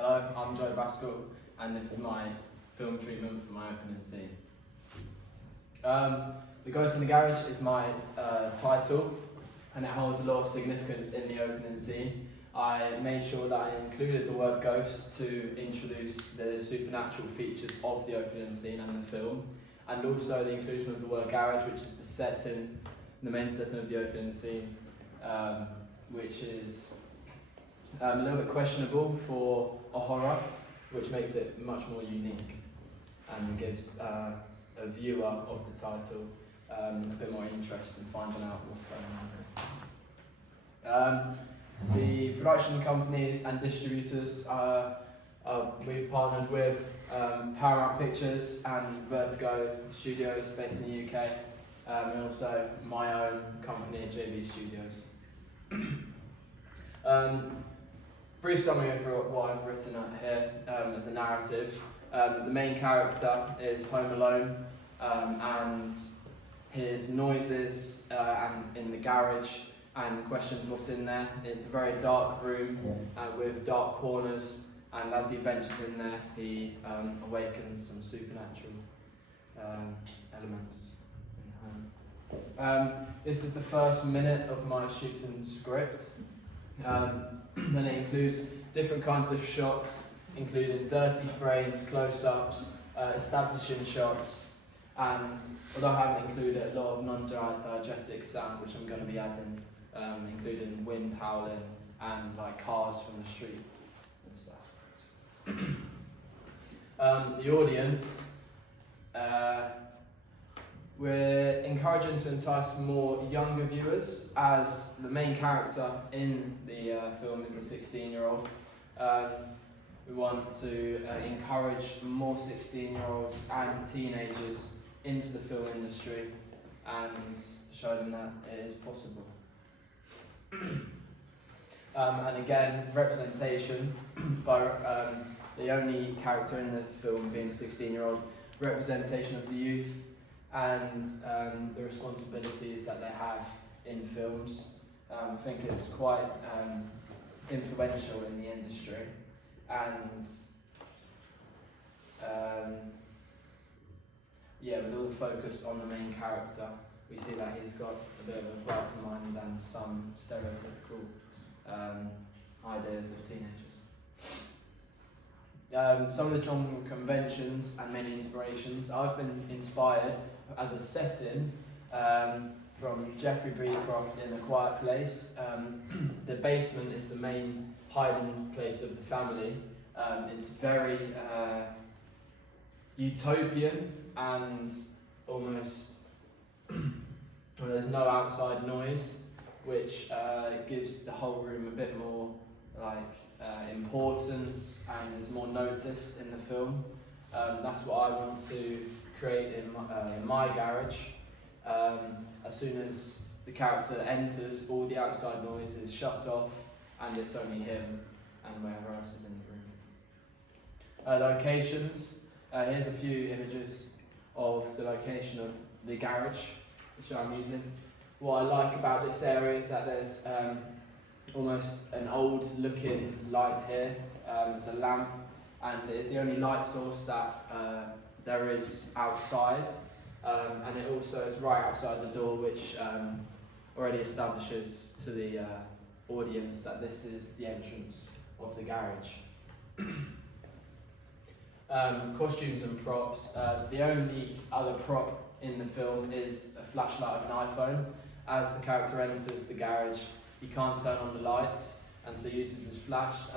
Hello, I'm Joe Baskell, and this is my film treatment for my opening scene. The Ghost in the Garage is my title, and it holds a lot of significance in the opening scene. I made sure that I included the word ghost to introduce the supernatural features of the opening scene and the film, and also the inclusion of the word garage, which is the main setting of the opening scene, which is a little bit questionable for a horror, which makes it much more unique and gives a viewer of the title a bit more interest in finding out what's going on. The production companies and distributors we've partnered with Paramount Pictures and Vertigo Studios based in the UK, and also my own company, JB Studios. Brief summary of what I've written out here as a narrative. The main character is home alone, and his noises in the garage and questions what's in there. It's a very dark room with dark corners, and as he ventures in there, he awakens some supernatural elements in home. This is the first minute of my shooting script. And it includes different kinds of shots, including dirty frames, close-ups, establishing shots, and although I haven't included a lot of non-diegetic sound, which I'm going to be adding, including wind howling and like cars from the street and stuff. The audience, we're encouraging to entice more younger viewers, as the main character in the film is a 16-year-old. We want to encourage more 16-year-olds and teenagers into the film industry and show them that it is possible. And again, representation by the only character in the film being a 16-year-old, representation of the youth and the responsibilities that they have in films. I think it's quite influential in the industry, and with all the focus on the main character, we see that he's got a bit of a brighter mind than some stereotypical ideas of teenagers. Some of the genre conventions and main inspirations, I've been inspired as a setting from Jeffrey Beecroft in A Quiet Place. The basement is the main hiding place of the family. It's very utopian and almost there's no outside noise, which gives the whole room a bit more importance and is more noticed in the film. That's what I want to create in my garage. As soon as the character enters, all the outside noise is shut off and it's only him and whoever else is in the room. Locations. Here's a few images of the location of the garage which I'm using. What I like about this area is that there's almost an old looking light here. It's a lamp, and it's the only light source that there is outside, and it also is right outside the door, which already establishes to the audience that this is the entrance of the garage. Costumes and props. The only other prop in the film is a flashlight of an iPhone. As the character enters the garage, he can't turn on the lights, and so uses his flash.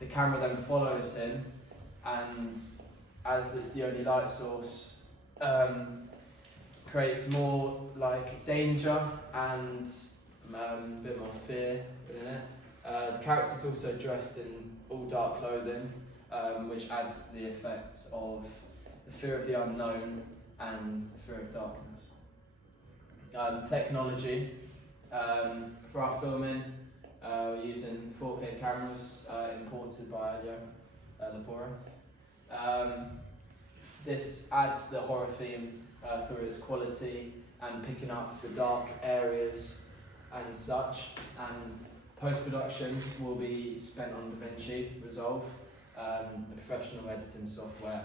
The camera then follows him, and as it's the only light source, creates more danger and a bit more fear within it. The character's also dressed in all dark clothing, which adds to the effects of the fear of the unknown and the fear of darkness. Technology. For our filming, we're using 4K cameras imported by Lepora. This adds the horror theme through its quality and picking up the dark areas and such. And post-production will be spent on DaVinci Resolve. a professional editing software,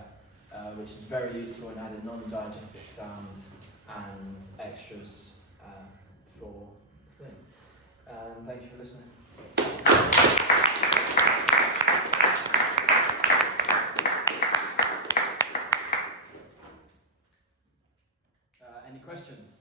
which is very useful in adding non-diegetic sounds and extras for the thing. Thank you for listening. Any questions?